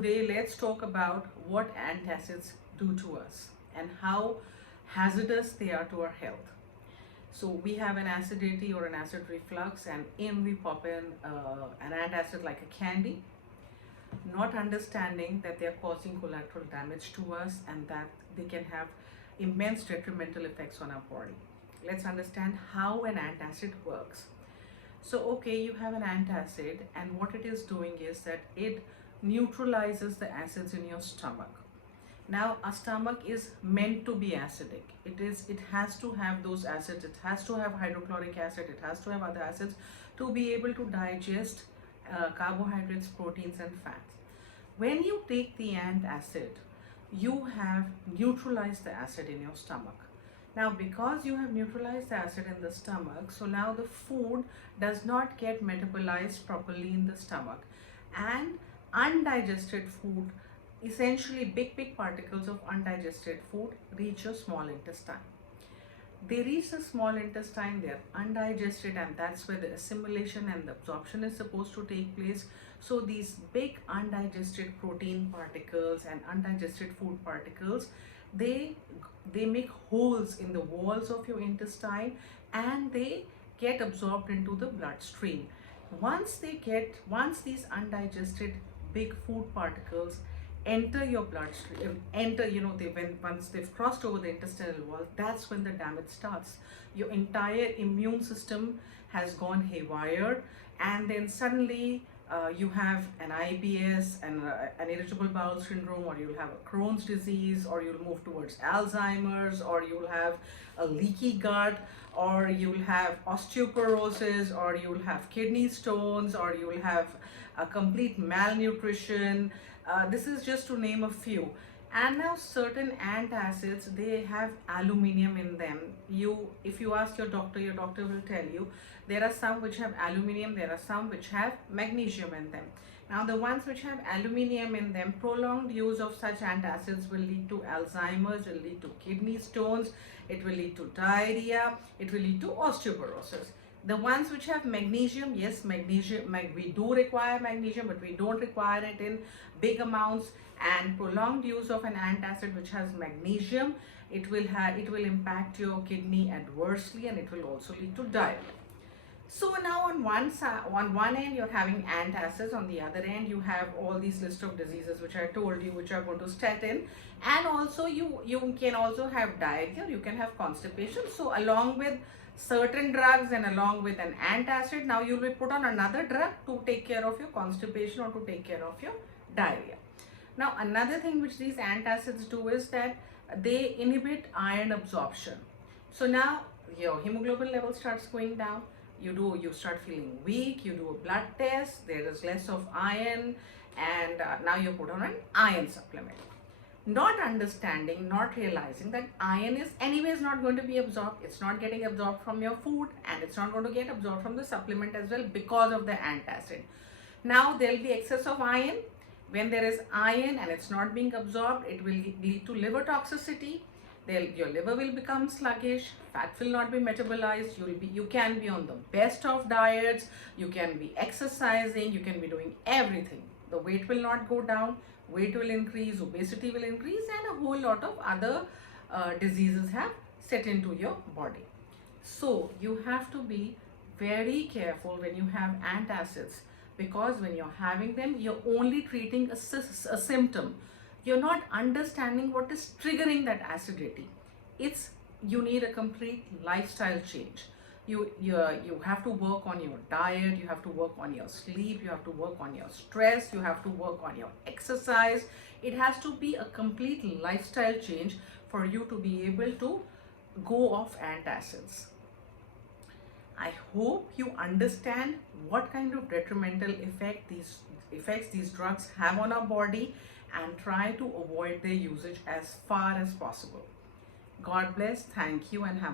Today, let's talk about what antacids do to us and how hazardous they are to our health. So, we have an acidity or an acid reflux, and in we pop in an antacid like a candy, not understanding that they are causing collateral damage to us and that they can have immense detrimental effects on our body. Let's understand how an antacid works. So, okay, you have an antacid, and what it is doing is that it neutralizes the acids in your stomach. Now, our stomach is meant to be acidic. It has to have those acids. It has to have hydrochloric acid. It has to have other acids to be able to digest carbohydrates, proteins, and fats. When you take the antacid, you have neutralized the acid in your stomach. Now, because you have neutralized the acid in the stomach, so now the food does not get metabolized properly in the stomach, and undigested food, essentially big particles of undigested food, reach your small intestine. They reach the small intestine, they're undigested, and that's where the assimilation and the absorption is supposed to take place. So these big undigested protein particles and undigested food particles, they make holes in the walls of your intestine, and they get absorbed into the bloodstream. Once these undigested big food particles enter your bloodstream, once they've crossed over the intestinal wall, that's when the damage starts. Your entire immune system has gone haywire, and then suddenly you have an IBS and an irritable bowel syndrome, or you'll have a Crohn's disease, or you'll move towards Alzheimer's, or you'll have a leaky gut, or you'll have osteoporosis, or you'll have kidney stones, or you'll have a complete malnutrition. This is just to name a few. And now certain antacids, they have aluminium in them. If you ask your doctor will tell you there are some which have aluminium, there are some which have magnesium in them. Now the ones which have aluminium in them, prolonged use of such antacids will lead to Alzheimer's, will lead to kidney stones, it will lead to diarrhea, it will lead to osteoporosis. The ones which have magnesium, yes, we do require magnesium, but we don't require it in big amounts. And prolonged use of an antacid which has magnesium, it will impact your kidney adversely, and it will also lead to diarrhea. So now on one end you're having antacids, on the other end you have all these list of diseases which I told you, which are going to set in, and also you can also have diarrhea, you can have constipation. So along with certain drugs and along with an antacid, now you will put on another drug to take care of your constipation or to take care of your diarrhea. Now another thing which these antacids do is that they inhibit iron absorption. So now your hemoglobin level starts going down, you start feeling weak, you do a blood test, there is less of iron, and now you put on an iron supplement. Not understanding, not realizing that iron is anyways not going to be absorbed. It's not getting absorbed from your food, and it's not going to get absorbed from the supplement as well because of the antacid. Now there will be excess of iron. When there is iron and it's not being absorbed, it will lead to liver toxicity. Your liver will become sluggish, fat will not be metabolized, you can be on the best of diets, you can be exercising, you can be doing everything. The weight will not go down, weight will increase, obesity will increase, and a whole lot of other diseases have set into your body. So you have to be very careful when you have antacids, because when you're having them, you're only treating a symptom. You're not understanding what is triggering that acidity. You need a complete lifestyle change. You have to work on your diet, you have to work on your sleep, you have to work on your stress, you have to work on your exercise. It has to be a complete lifestyle change for you to be able to go off antacids. I hope you understand what kind of detrimental effects these drugs have on our body, and try to avoid their usage as far as possible. God bless, thank you, and have